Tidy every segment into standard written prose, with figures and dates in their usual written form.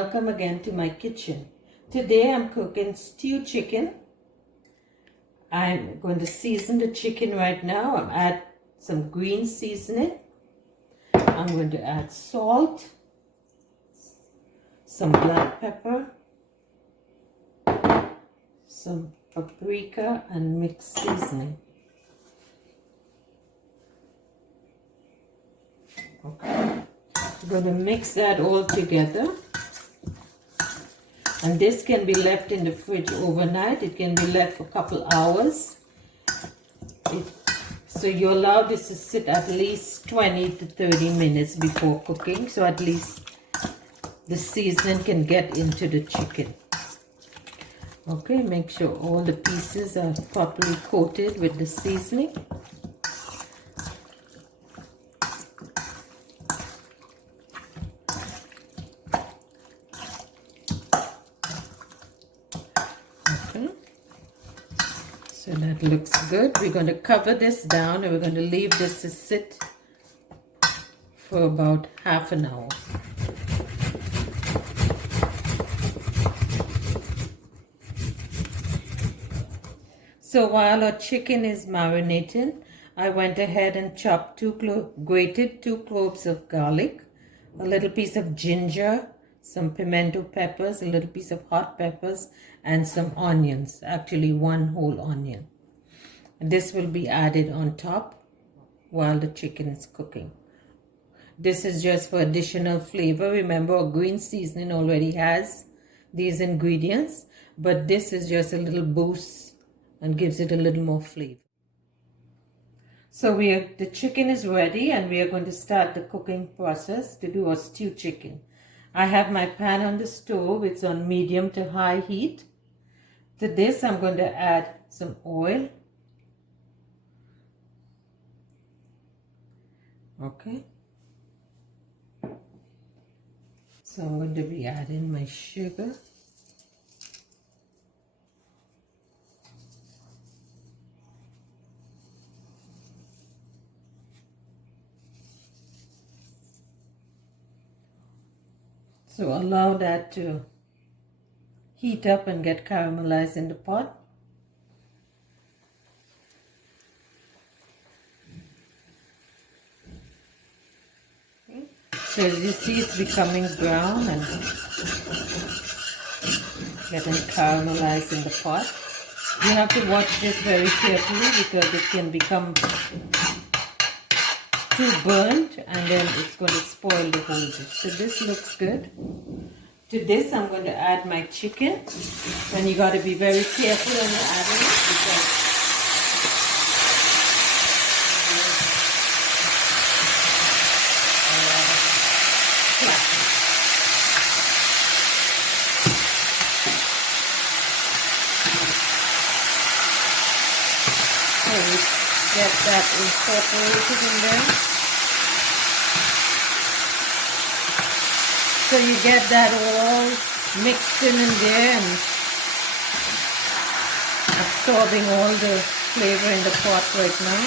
welcome again to my kitchen. Today I'm cooking stewed chicken. I'm going to season the chicken right now. I'm add some green seasoning. I'm going to add salt, some black pepper, some paprika and mixed seasoning. Okay. I'm going to mix that all together. And this can be left in the fridge overnight. It can be left for a couple hours. So you allow this to sit at least 20 to 30 minutes before cooking. So at least the seasoning can get into the chicken. Okay, make sure all the pieces are properly coated with the seasoning. So that looks good. We're going to cover this down and we're going to leave this to sit for about half an hour. So while our chicken is marinating, I went ahead and chopped grated 2 cloves of garlic, a little piece of ginger, some pimento peppers, a little piece of hot peppers, and some onions, actually 1 whole onion. And this will be added on top while the chicken is cooking. This is just for additional flavor. Remember, our green seasoning already has these ingredients, but this is just a little boost and gives it a little more flavor. So the chicken is ready and we are going to start the cooking process to do our stewed chicken. I have my pan on the stove. It's on medium to high heat. To this, I'm going to add some oil. Okay. So I'm going to be adding my sugar. So allow that to heat up and get caramelized in the pot. Okay. So as you see, it's becoming brown and getting caramelized in the pot. You have to watch this very carefully because it can become too burnt and then it's going to spoil the whole dish. So this looks good. To this, I'm going to add my chicken. And you got to be very careful when you're adding it because so we get that incorporated in there. So you get that all mixed in there and absorbing all the flavor in the pot right now.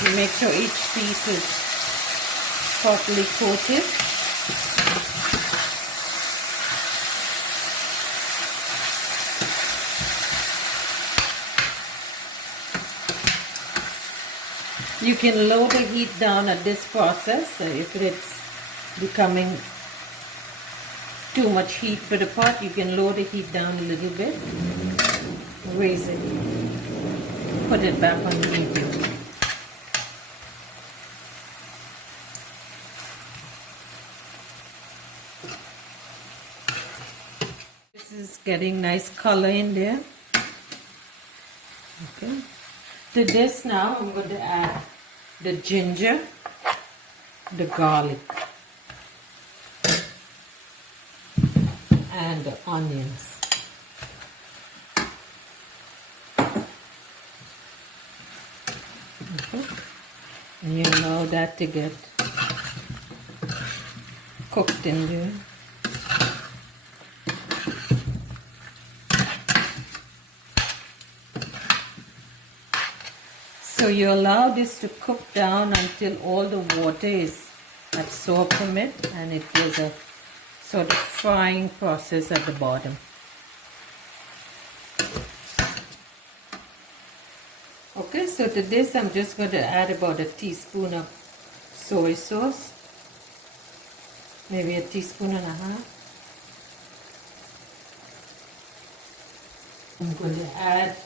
You make sure each piece is properly coated. You can lower the heat down at this process if it's becoming too much heat for the pot. You can lower the heat down a little bit, raise it, put it back on medium. This is getting nice color in there. Okay. To this now I'm going to add the ginger, the garlic, and the onions. Okay. And you allow that to get cooked in there. So you allow this to cook down until all the water is absorbed from it and it gives a sort of frying process at the bottom. Okay, so to this I'm just going to add about a teaspoon of soy sauce, maybe a teaspoon and a half. I'm going to add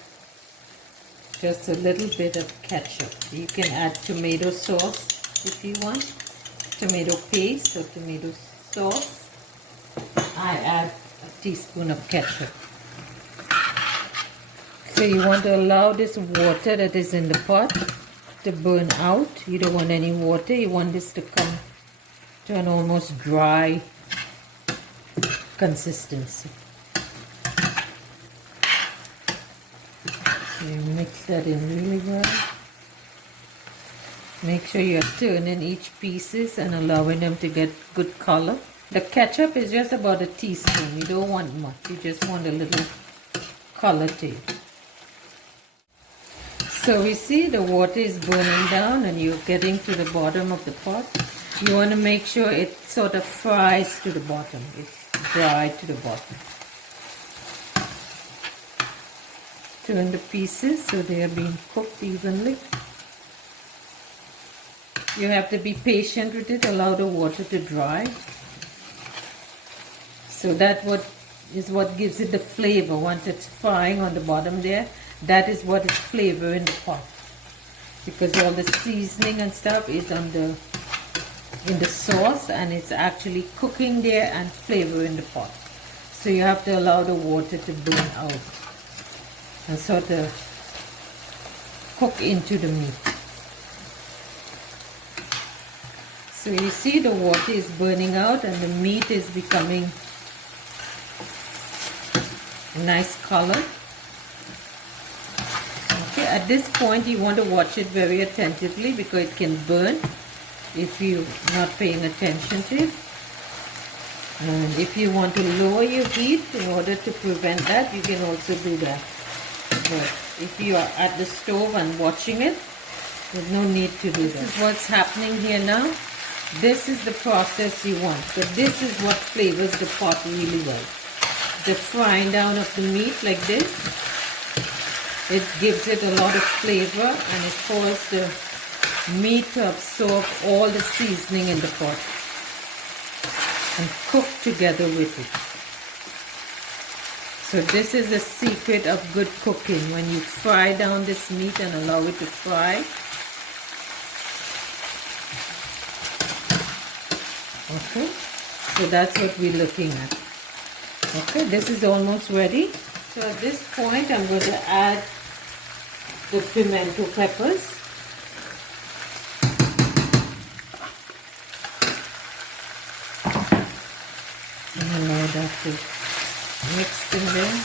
just a little bit of ketchup. You can add tomato sauce if you want, tomato paste or tomato sauce. I add a teaspoon of ketchup. So you want to allow this water that is in the pot to burn out. You don't want any water. You want this to come to an almost dry consistency. So you mix that in really well. Make sure you're turning each pieces and allowing them to get good color. The ketchup is just about a teaspoon. You don't want much. You just want a little color to it. So we see the water is burning down and you're getting to the bottom of the pot. You want to make sure it sort of fries to the bottom. It's dry to the bottom. Turn the pieces so they are being cooked evenly. You have to be patient with it. Allow the water to dry. So that is what gives it the flavor. Once it's frying on the bottom there, that is what is flavoring the pot, because all the seasoning and stuff is in the sauce and it's actually cooking there and flavoring the pot. So you have to allow the water to burn out and sort of cook into the meat. So you see the water is burning out and the meat is becoming a nice color. Okay, at this point you want to watch it very attentively because it can burn if you're not paying attention to it. And if you want to lower your heat in order to prevent that, you can also do that. But if you are at the stove and watching it, there's no need to do that. This is what's happening here now. This is the process you want, but this is what flavors the pot really well. The frying down of the meat like this, it gives it a lot of flavor and it causes the meat to absorb all the seasoning in the pot and cook together with it. So this is the secret of good cooking. When you fry down this meat and allow it to fry. Okay, so that's what we're looking at. Okay, this is almost ready. So at this point, I'm going to add the pimento peppers. And allow that to mix in there.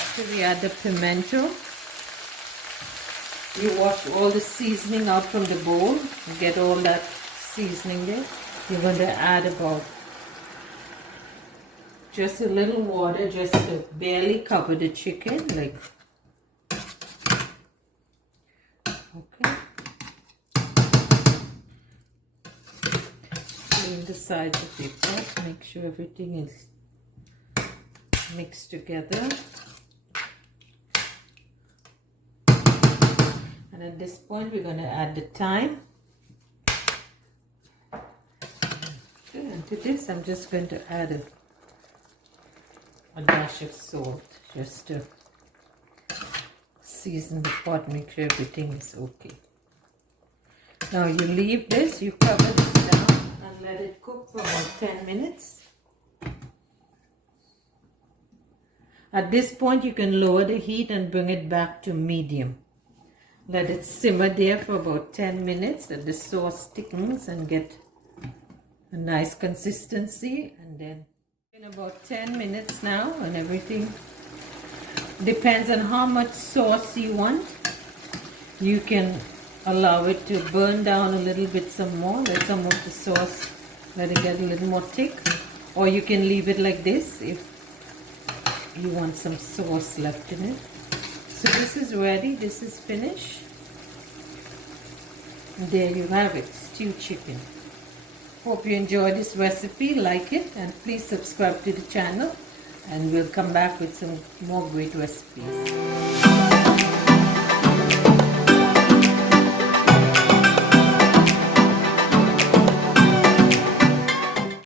After we add the pimento, you wash all the seasoning out from the bowl and get all that seasoning there. You're going to add about just a little water just to barely cover the chicken, like, okay. Clean the sides of the pot, make sure everything is mixed together. And at this point, we're going to add the thyme. Okay, and to this, I'm just going to add a dash of salt, just to season the pot, make sure everything is okay. Now you leave this, you cover this down and let it cook for about 10 minutes. At this point, you can lower the heat and bring it back to medium. Let it simmer there for about 10 minutes, that the sauce thickens and get a nice consistency. And then in about 10 minutes now, and everything depends on how much sauce you want. You can allow it to burn down a little bit some more. Let some of the sauce, let it get a little more thick. Or you can leave it like this if you want some sauce left in it. So this is ready. This is finished. And there you have it, stewed chicken. Hope you enjoy this recipe, like it, and please subscribe to the channel, and we'll come back with some more great recipes.